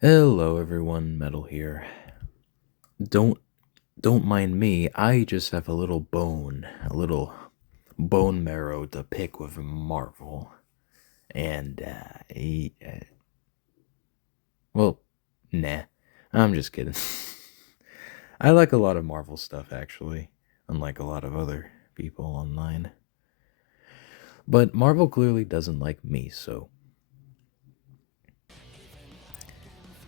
Hello everyone, Metal here. Don't don't mind me. I just have a little bone marrow to pick with Marvel. And well, nah. I'm just kidding. I like a lot of Marvel stuff actually, unlike a lot of other people online. But Marvel clearly doesn't like me, so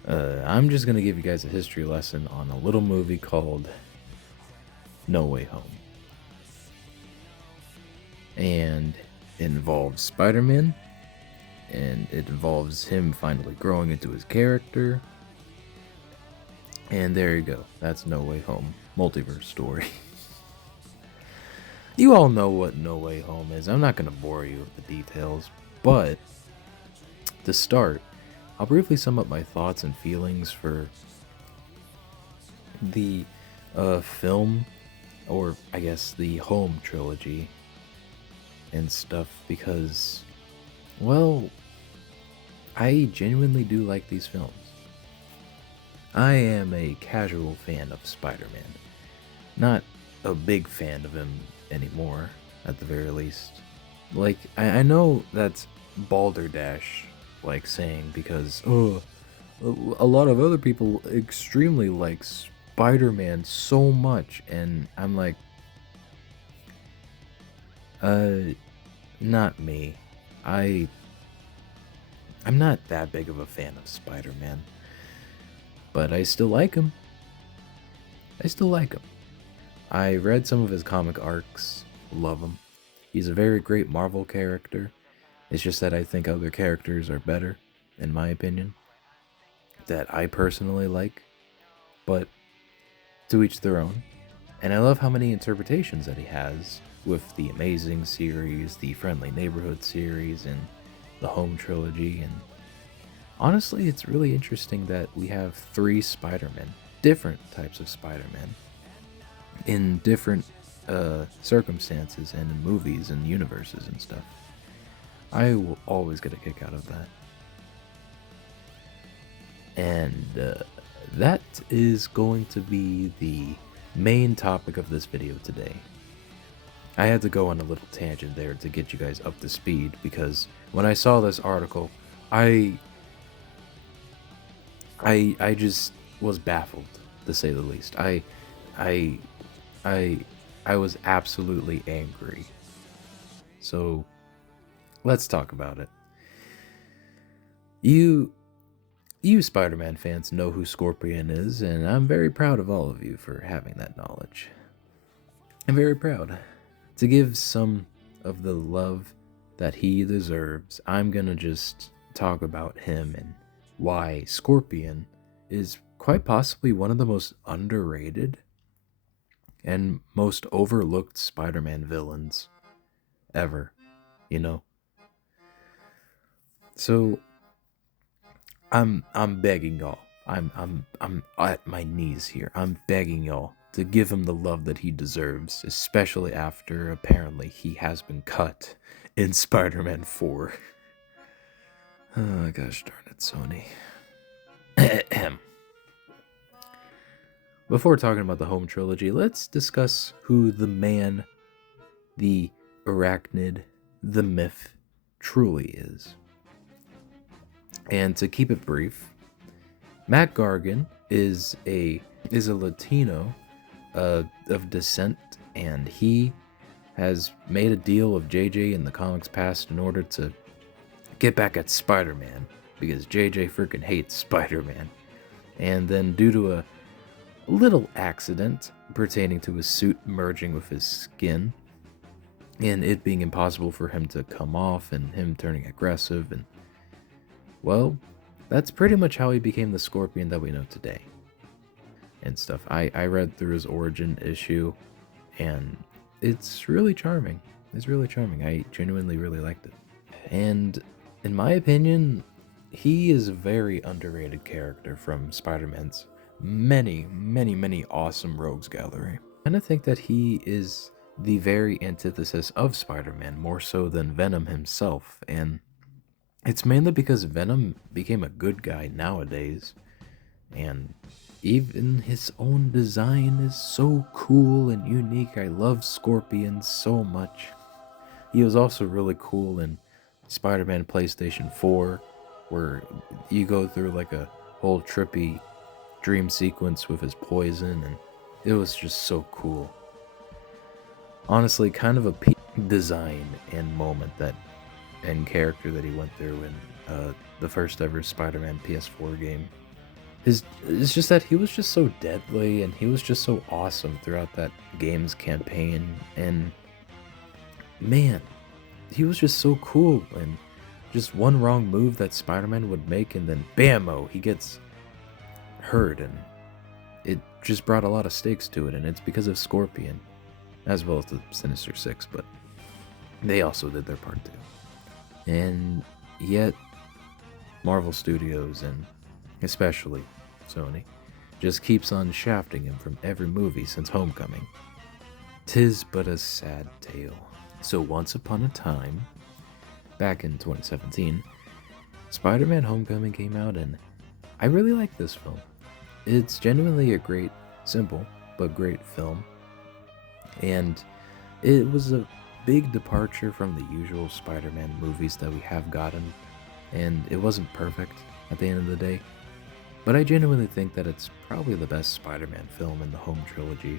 I'm just gonna give you guys a history lesson on a little movie called No Way Home. And it involves Spider-Man, and it involves him finally growing into his character. And there you go. That's No Way Home. Multiverse story. You all know what No Way Home is. I'm not going to bore you with the details, but to start, I'll briefly sum up my thoughts and feelings for the film, or I guess the Home trilogy and stuff, because, well, I genuinely do like these films. I am a casual fan of Spider Man. Not a big fan of him anymore, at the very least. Like, I know that's balderdash, like saying, because, oh, a lot of other people extremely like Spider Man so much, and I'm like, uh, not me. I. I'm not that big of a fan of Spider Man, but I still like him. I still like him. I read some of his comic arcs, love him. He's a very great Marvel character. It's just that I think other characters are better, in my opinion, that I personally like, but to each their own. And I love how many interpretations that he has with the Amazing series, the Friendly Neighborhood series, and the Home trilogy. And honestly, it's really interesting that we have three Spider-Men, different types of Spider-Man, in different circumstances and in movies and universes and stuff. I will always get a kick out of that. And that is going to be the main topic of this video today. I had to go on a little tangent there to get you guys up to speed, because when I saw this article, I just was baffled, to say the least. I I I was absolutely angry. So let's talk about it. You you Spider-Man fans know who Scorpion is, and I'm very proud of all of you for having that knowledge. I'm very proud. To give some of the love that he deserves, I'm gonna just talk about him and why Scorpion is quite possibly one of the most underrated and most overlooked Spider-Man villains ever, you know? So I'm begging y'all. I'm at my knees here. I'm begging y'all to give him the love that he deserves, especially after apparently he has been cut in Spider-Man 4. Oh gosh darn it, Sony. Before talking about the Home trilogy, let's discuss who the man, the arachnid, the myth truly is. And to keep it brief, Matt Gargon is a Latino of descent, and he has made a deal with JJ in the comics past in order to get back at Spider-Man, because JJ freaking hates Spider-Man. And then, due to a little accident pertaining to his suit merging with his skin, and it being impossible for him to come off, and him turning aggressive, and well, that's pretty much how he became the Scorpion that we know today. And stuff. I read through his origin issue, and it's really charming. It's really charming. I genuinely really liked it. And in my opinion, he is a very underrated character from Spider-Man's many awesome rogues gallery. And I think that he is the very antithesis of Spider-Man, more so than Venom himself. And It's mainly because Venom became a good guy nowadays, and even his own design is so cool and unique. I love Scorpion so much. He was also really cool in Spider-Man PlayStation 4, where you go through like a whole trippy dream sequence with his poison, and it was just so cool. Honestly, kind of a peak design and moment that and character that he went through in the first ever Spider-Man PS4 game. It's just that he was just so deadly and he was just so awesome throughout that game's campaign, and man, he was just so cool. And just one wrong move that Spider-Man would make and then bammo, he gets hurt, and it just brought a lot of stakes to it, and it's because of Scorpion as well as the Sinister Six, but they also did their part too. And yet Marvel Studios, and especially Sony, just keeps on shafting him from every movie since Homecoming. 'Tis but a sad tale. So once upon a time, back in 2017, Spider-Man Homecoming came out, and I really like this film. It's genuinely a great, simple, but great film. And it was a big departure from the usual Spider-Man movies that we have gotten, and it wasn't perfect at the end of the day, but I genuinely think that it's probably the best Spider-Man film in the home trilogy.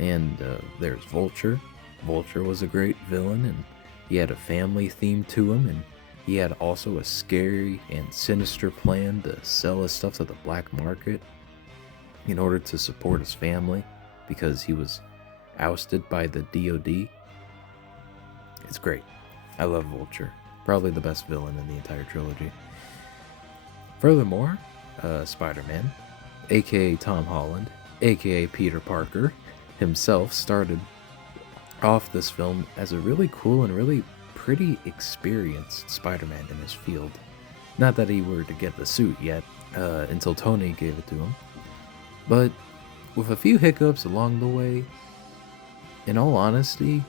And there's Vulture. Vulture was a great villain, and he had a family theme to him, and he had also a scary and sinister plan to sell his stuff to the black market in order to support his family because he was ousted by the DoD. It's great. I love Vulture. Probably the best villain in the entire trilogy. Furthermore, Spider-Man, aka Tom Holland, aka Peter Parker, himself started off this film as a really cool and really pretty experienced Spider-Man in his field. Not that he were to get the suit yet, until Tony gave it to him. But with a few hiccups along the way, in all honesty,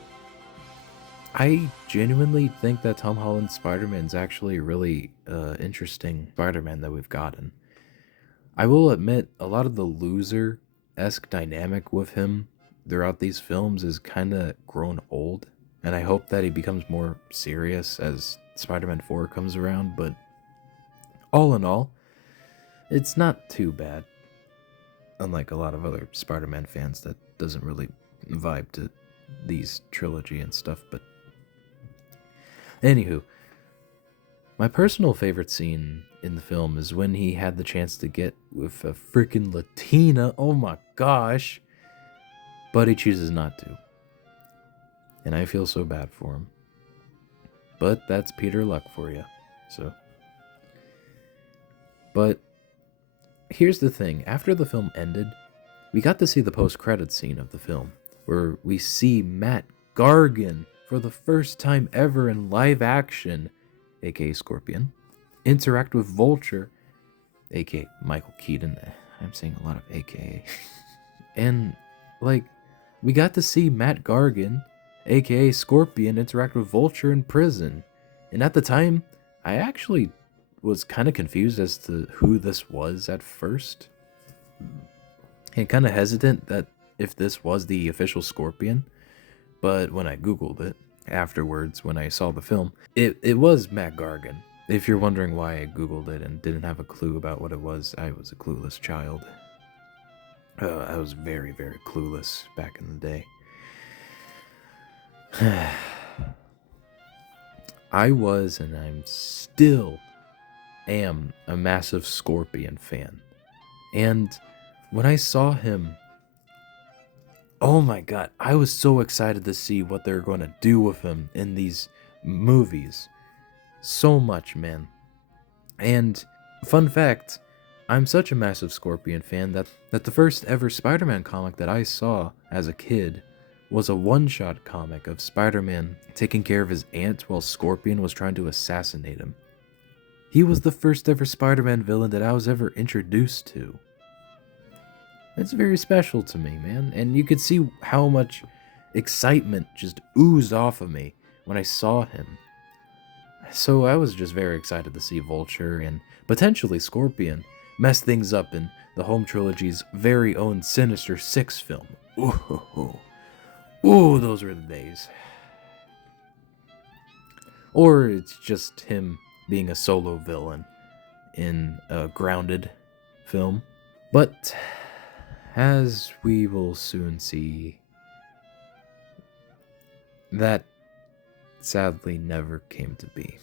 I genuinely think that Tom Holland's Spider-Man is actually a really interesting Spider-Man that we've gotten. I will admit, a lot of the loser-esque dynamic with him throughout these films is kind of grown old, and I hope that he becomes more serious as Spider-Man 4 comes around, but all in all, it's not too bad. Unlike a lot of other Spider-Man fans that doesn't really vibe to these trilogy and stuff, but anywho, my personal favorite scene in the film is when he had the chance to get with a freaking Latina. Oh my gosh. But he chooses not to. And I feel so bad for him. But that's Peter Luck for you. So. But here's the thing. After the film ended, we got to see the post-credits scene of the film, where we see Matt Gargon for the first time ever in live action, aka Scorpion, interact with Vulture, aka Michael Keaton. I'm saying a lot of aka. And, like, we got to see Matt Gargon, aka Scorpion, interact with Vulture in prison. And at the time, I actually was kind of confused as to who this was at first. And kind of hesitant that if this was the official Scorpion. But when I Googled it, afterwards, when I saw the film, it was Matt Gargon. If you're wondering why I Googled it and didn't have a clue about what it was, I was a clueless child. I was very, very clueless back in the day. I was, and I'm still am a massive Scorpion fan. And when I saw him, oh my god, I was so excited to see what they're going to do with him in these movies. So much, man. And fun fact, I'm such a massive Scorpion fan that the first ever Spider-Man comic that I saw as a kid was a one-shot comic of Spider-Man taking care of his aunt while Scorpion was trying to assassinate him. He was the first ever Spider-Man villain that I was ever introduced to. It's very special to me, man, and you could see how much excitement just oozed off of me when I saw him. So I was just very excited to see Vulture and potentially Scorpion mess things up in the home trilogy's very own Sinister Six film. Ooh, ooh, those were the days. Or it's just him being a solo villain in a grounded film. But as we will soon see, that sadly never came to be.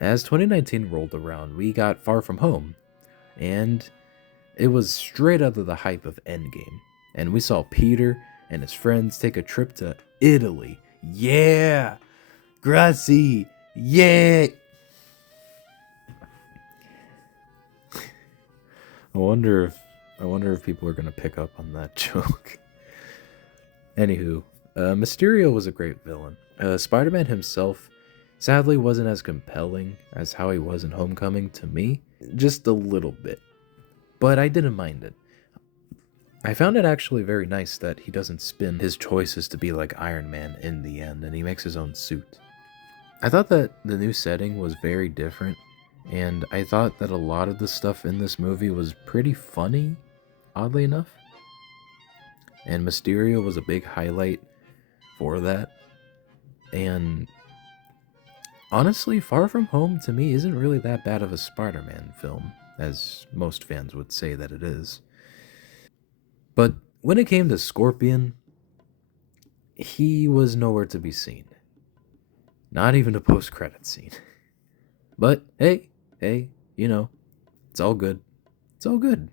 As 2019 rolled around, we got Far From Home, and it was straight out of the hype of Endgame. And we saw Peter and his friends take a trip to Italy. Yeah! Grazie! Yeah! I wonder if people are gonna pick up on that joke. Anywho, Mysterio was a great villain. Spider-Man himself sadly wasn't as compelling as how he was in Homecoming to me, just a little bit. But I didn't mind it. I found it actually very nice that he doesn't spin his choices to be like Iron Man in the end, and he makes his own suit. I thought that the new setting was very different, and I thought that a lot of the stuff in this movie was pretty funny, oddly enough. And Mysterio was a big highlight for that. And honestly, Far From Home to me isn't really that bad of a Spider-Man film, as most fans would say that it is. But when it came to Scorpion, he was nowhere to be seen. Not even a post-credit scene. But hey, it's all good. It's all good.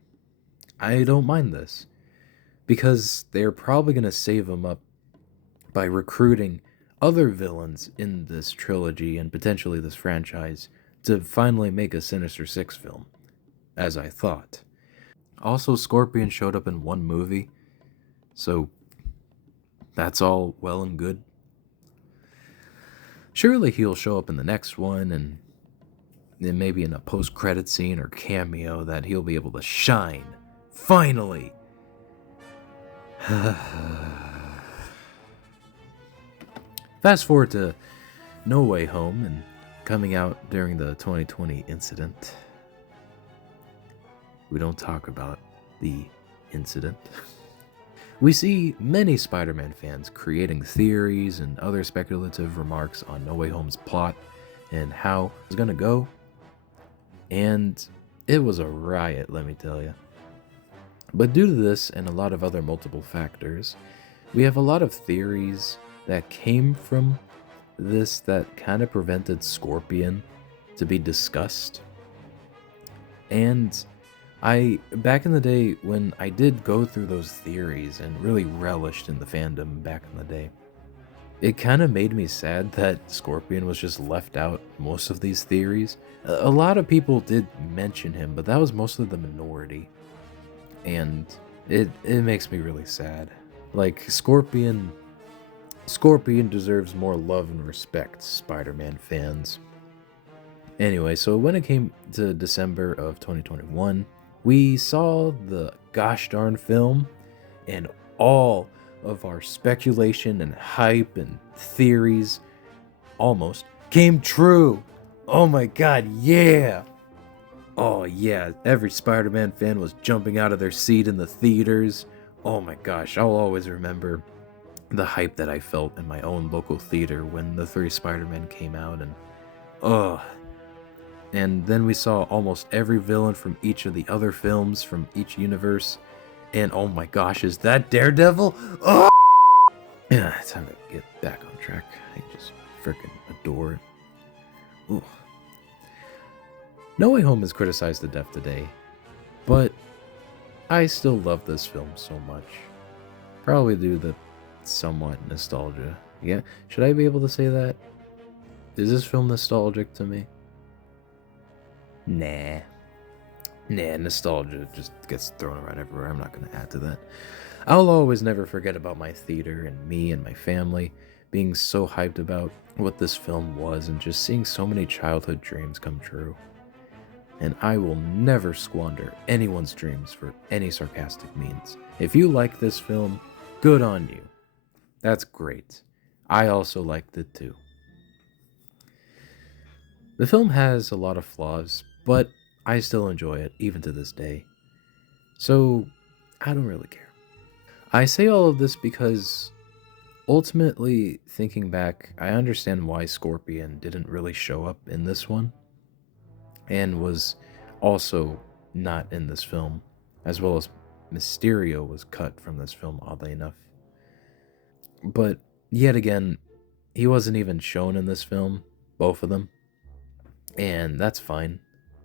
I don't mind this. Because they're probably going to save him up by recruiting other villains in this trilogy and potentially this franchise to finally make a Sinister Six film, as I thought. Also, Scorpion showed up in one movie, so that's all well and good. Surely he'll show up in the next one, and then maybe in a post-credit scene or cameo that he'll be able to shine. Finally! Fast forward to No Way Home and coming out during the 2020 incident. We don't talk about the incident. We see many Spider-Man fans creating theories and other speculative remarks on No Way Home's plot and how it's gonna go. And it was a riot, let me tell you. But due to this and a lot of other multiple factors, we have a lot of theories that came from this that kind of prevented Scorpion to be discussed. And back in the day when I did go through those theories and really relished in the fandom back in the day, it kind of made me sad that Scorpion was just left out most of these theories. A lot of people did mention him, but that was mostly the minority. And it makes me really sad. Like, Scorpion deserves more love and respect, Spider-Man fans. Anyway, so when it came to December of 2021, we saw the gosh darn film, and all of our speculation and hype and theories almost came true. Oh my god, yeah! Oh yeah, every Spider-Man fan was jumping out of their seat in the theaters. Oh my gosh, I'll always remember the hype that I felt in my own local theater when the 3 Spider-Men came out, and and then we saw almost every villain from each of the other films from each universe, and oh my gosh, is that Daredevil? Oh! Yeah, time to get back on track. I just freaking adore it. Ooh. No Way Home is criticized to death today, but I still love this film so much. Probably due to somewhat nostalgia. Yeah, should I be able to say that? Is this film nostalgic to me? Nah, nostalgia just gets thrown around everywhere. I'm not going to add to that. I'll always never forget about my theater and me and my family being so hyped about what this film was and just seeing so many childhood dreams come true. And I will never squander anyone's dreams for any sarcastic means. If you like this film, good on you. That's great. I also liked it too. The film has a lot of flaws, but I still enjoy it, even to this day. So, I don't really care. I say all of this because ultimately, thinking back, I understand why Scorpion didn't really show up in this one and was also not in this film, as well as Mysterio was cut from this film, oddly enough. But yet again, he wasn't even shown in this film, both of them, and that's fine.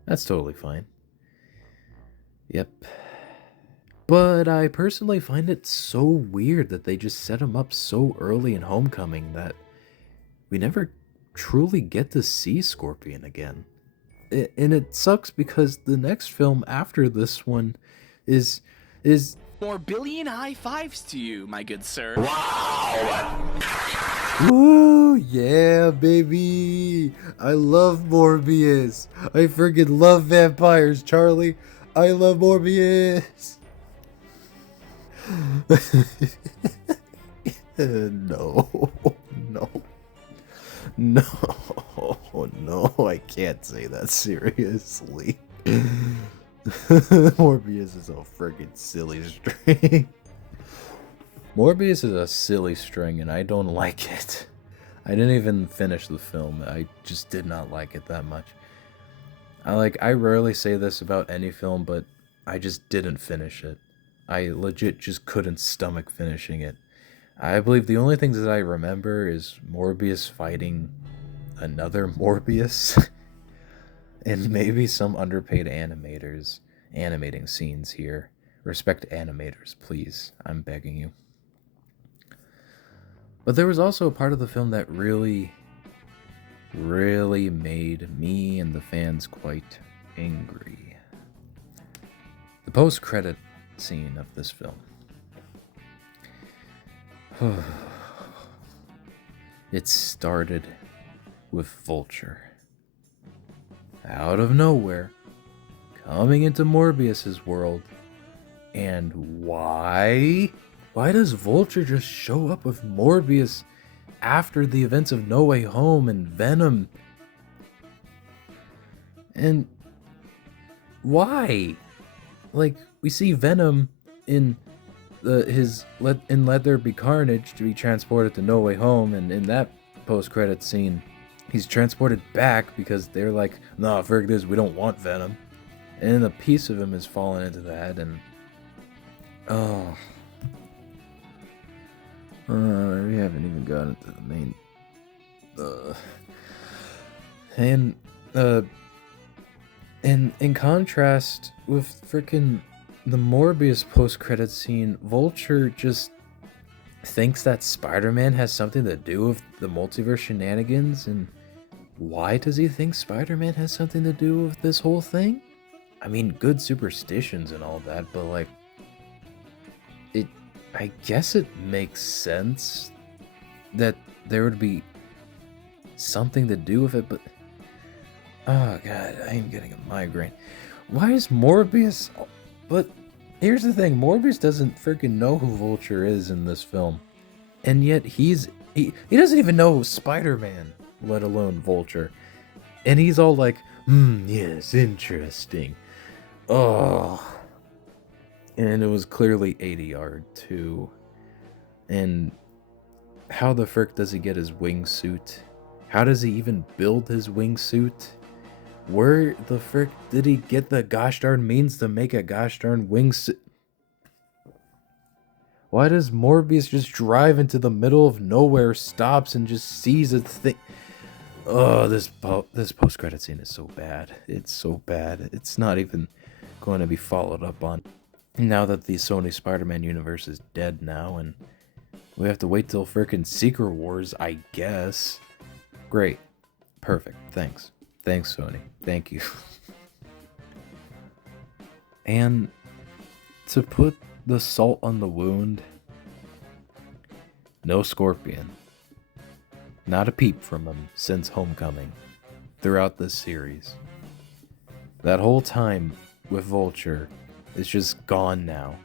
That's totally fine. Yep. But I personally find it so weird that they just set him up so early in Homecoming that we never truly get to see Scorpion again. And it sucks because the next film after this one is is More billion high fives to you, my good sir. Woo, yeah, baby. I love Morbius. I freaking love vampires, Charlie. I love Morbius. No, no, no, no, I can't say that seriously. Morbius is a freaking silly string. Morbius is a silly string, and I don't like it. I didn't even finish the film. I just did not like it that much. I rarely say this about any film, but I just didn't finish it. I legit just couldn't stomach finishing it. I believe the only things that I remember is Morbius fighting another Morbius, and maybe some underpaid animators animating scenes here. Respect animators, please. I'm begging you. But there was also a part of the film that really, really made me and the fans quite angry. The post-credit scene of this film. It started with Vulture. Out of nowhere, coming into Morbius's world. And why? Why does Vulture just show up with Morbius after the events of No Way Home and Venom? And why? Like, we see Venom in Let There Be Carnage to be transported to No Way Home, and in that post-credit scene, he's transported back because they're like, nah, frick this, we don't want Venom. And then a piece of him has fallen into the head, and we haven't even gotten to the main. And in contrast with frickin' the Morbius post-credit scene, Vulture just thinks that Spider-Man has something to do with the multiverse shenanigans, and why does he think Spider-Man has something to do with this whole thing? I mean, good superstitions and all that, but like, I guess it makes sense that there would be something to do with it, but oh god, I am getting a migraine. Why is Morbius? But here's the thing, Morbius doesn't freaking know who Vulture is in this film, and yet he doesn't even know Spider-Man, let alone Vulture, and he's all like, yes, interesting. Oh. And it was clearly 80 yard too. And how the frick does he get his wingsuit? How does he even build his wingsuit? Where the frick did he get the gosh darn means to make a gosh darn wingsuit? Why does Morbius just drive into the middle of nowhere, stops, and just sees a thing? Oh, this post-credit scene is so bad. It's so bad. It's not even going to be followed up on. Now that the Sony Spider-Man universe is dead now, and we have to wait till frickin' Secret Wars, I guess. Great. Perfect. Thanks. Thanks, Sony. Thank you. And to put the salt on the wound, no Scorpion. Not a peep from him since Homecoming. Throughout this series. That whole time with Vulture is just gone now.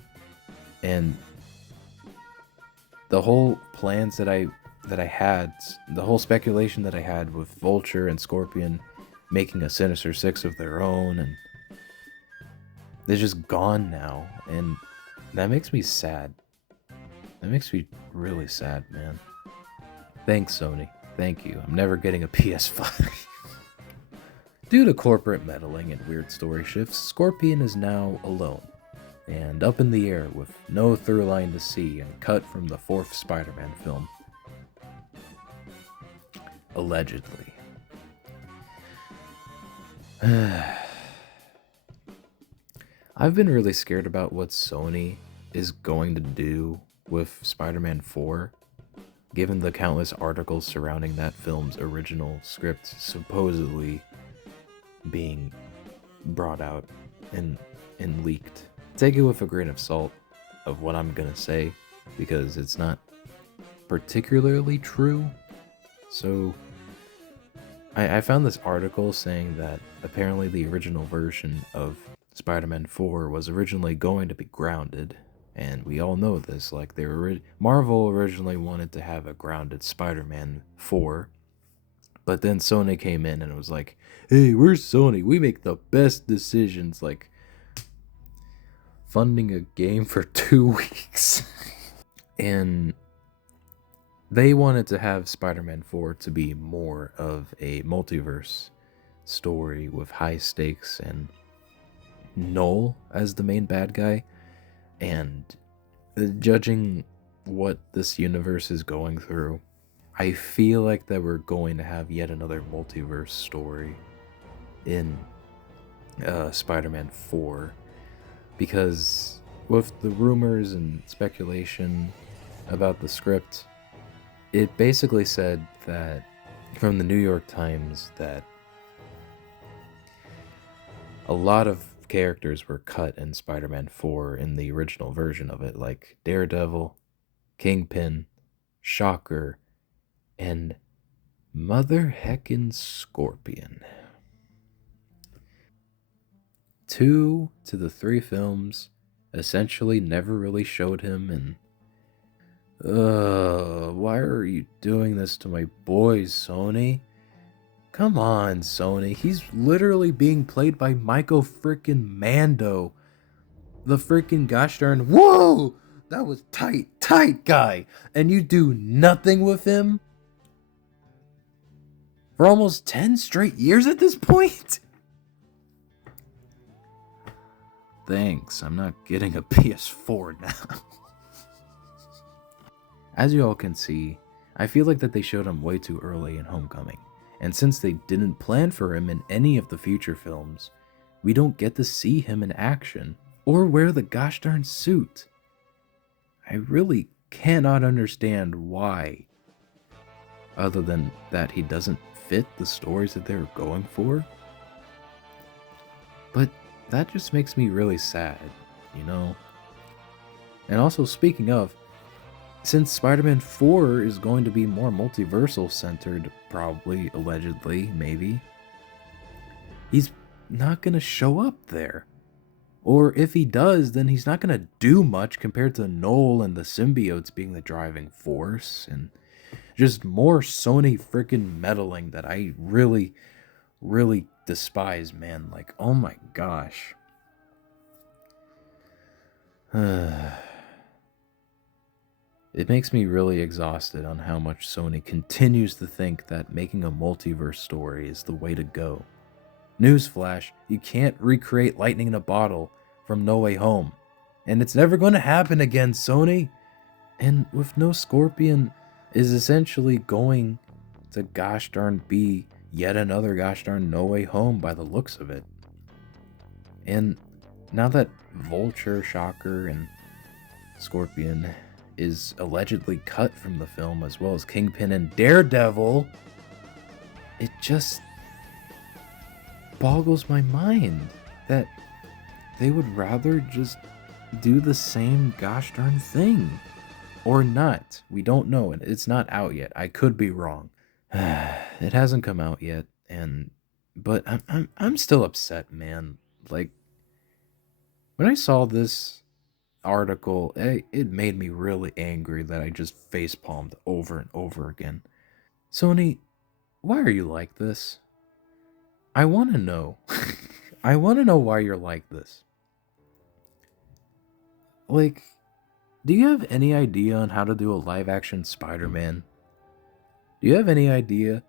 And the whole plans that I had, the whole speculation that I had with Vulture and Scorpion making a Sinister Six of their own, and they're just gone now, and that makes me sad. That makes me really sad, man. Thanks, Sony. Thank you. I'm never getting a PS5. Due to corporate meddling and weird story shifts, Scorpion is now alone and up in the air with no through line to see and cut from the fourth Spider-Man film. Allegedly. I've been really scared about what Sony is going to do with Spider-Man 4, given the countless articles surrounding that film's original script supposedly being brought out and leaked. Take it with a grain of salt of what I'm gonna say, because it's not particularly true. So I found this article saying that apparently the original version of Spider-Man 4 was originally going to be grounded, and we all know this. Like, Marvel originally wanted to have a grounded Spider-Man 4, but then Sony came in and it was like, hey, we're Sony, we make the best decisions, like funding a game for 2 weeks. And they wanted to have Spider-Man 4 to be more of a multiverse story with high stakes and Noel as the main bad guy. And judging what this universe is going through, I feel like that we're going to have yet another multiverse story in Spider-Man 4, because with the rumors and speculation about the script, it basically said that, from the New York Times, that a lot of characters were cut in Spider-Man 4 in the original version of it, like Daredevil, Kingpin, Shocker, and Mother Heckin' Scorpion. 2 to the 3 films essentially never really showed him, and why are you doing this to my boys, Sony? Come on, Sony. He's literally being played by Michael frickin' Mando. The frickin' gosh darn, whoa! That was tight guy. And you do nothing with him? For almost 10 straight years at this point? Thanks, I'm not getting a PS4 now. As you all can see, I feel like that they showed him way too early in Homecoming, and since they didn't plan for him in any of the future films, we don't get to see him in action, or wear the gosh darn suit. I really cannot understand why, other than that he doesn't fit the stories that they were going for. But that just makes me really sad, you know? And also, speaking of, since Spider-Man 4 is going to be more multiversal centered, probably, allegedly, maybe, he's not gonna show up there. Or if he does, then he's not gonna do much compared to Noel and the symbiotes being the driving force, and just more Sony freaking meddling that I really, really despise, man. Like, oh my gosh. It makes me really exhausted on how much Sony continues to think that making a multiverse story is the way to go. Newsflash, you can't recreate lightning in a bottle from No Way Home. And it's never going to happen again, Sony! And with no Scorpion, is essentially going to gosh darn be yet another gosh darn No Way Home by the looks of it. And now that Vulture, Shocker, and Scorpion is allegedly cut from the film, as well as Kingpin and Daredevil, it just boggles my mind that they would rather just do the same gosh darn thing. Or not. We don't know. It's not out yet. I could be wrong. It hasn't come out yet, but I'm still upset, man. Like, when I saw this article, it made me really angry that I just facepalmed over and over again. Sony, why are you like this? I want to know. I want to know why you're like this. Like, do you have any idea on how to do a live action Spider-Man? Do you have any idea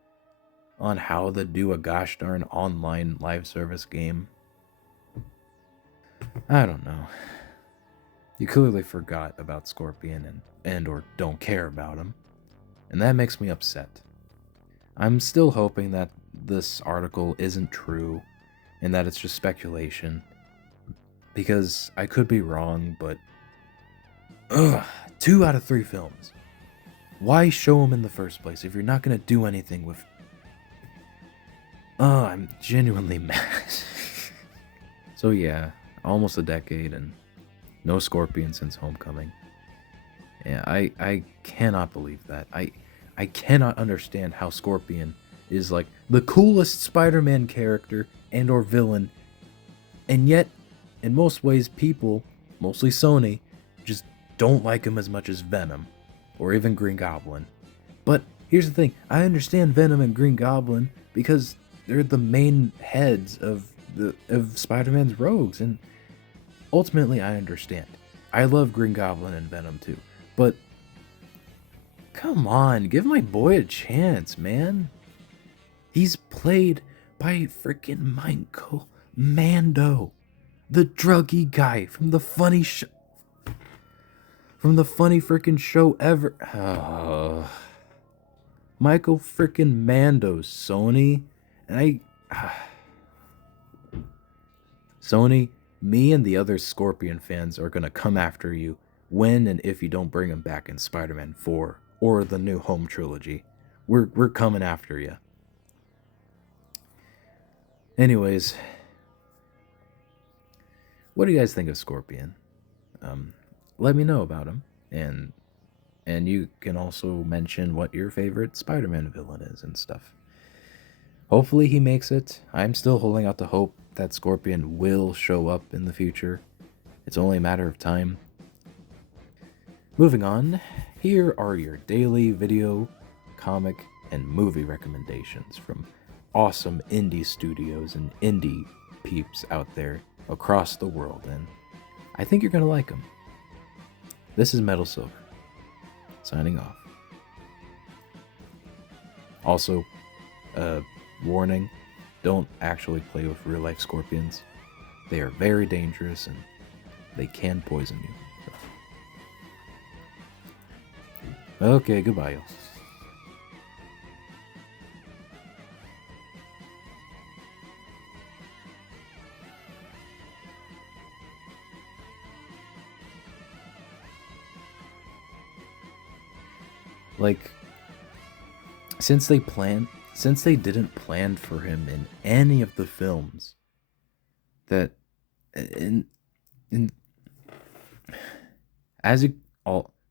on how to do a gosh darn online live service game? I don't know. You clearly forgot about Scorpion and or don't care about him, and that makes me upset. I'm still hoping that this article isn't true and that it's just speculation, because I could be wrong, but 2 out of 3 films. Why show them in the first place if you're not gonna do anything with? I'm genuinely mad. So yeah, almost a decade and no Scorpion since Homecoming. Yeah, I cannot believe that. I cannot understand how Scorpion is like the coolest Spider-Man character and or villain, and yet in most ways people, mostly Sony, just don't like him as much as Venom or even Green Goblin. But here's the thing, I understand Venom and Green Goblin because they're the main heads of Spider-Man's rogues, and ultimately I understand. I love Green Goblin and Venom too, but come on, give my boy a chance, man. He's played by freaking Michael Mando, the druggy guy from the funny freaking show ever. Michael freaking Mando, Sony. And Sony, me and the other Scorpion fans are gonna come after you when and if you don't bring him back in Spider-Man 4 or the new Home trilogy. We're coming after you. Anyways, what do you guys think of Scorpion? Let me know about him, and you can also mention what your favorite Spider-Man villain is and stuff. Hopefully he makes it. I'm still holding out the hope that Scorpion will show up in the future. It's only a matter of time. Moving on, here are your daily video, comic, and movie recommendations from awesome indie studios and indie peeps out there across the world, and I think you're gonna like them. This is Metal Silver, signing off. Also, warning, don't actually play with real life scorpions. They are very dangerous and they can poison you. So. Okay, goodbye, y'all. Like, since they didn't plan for him in any of the films, that in as you all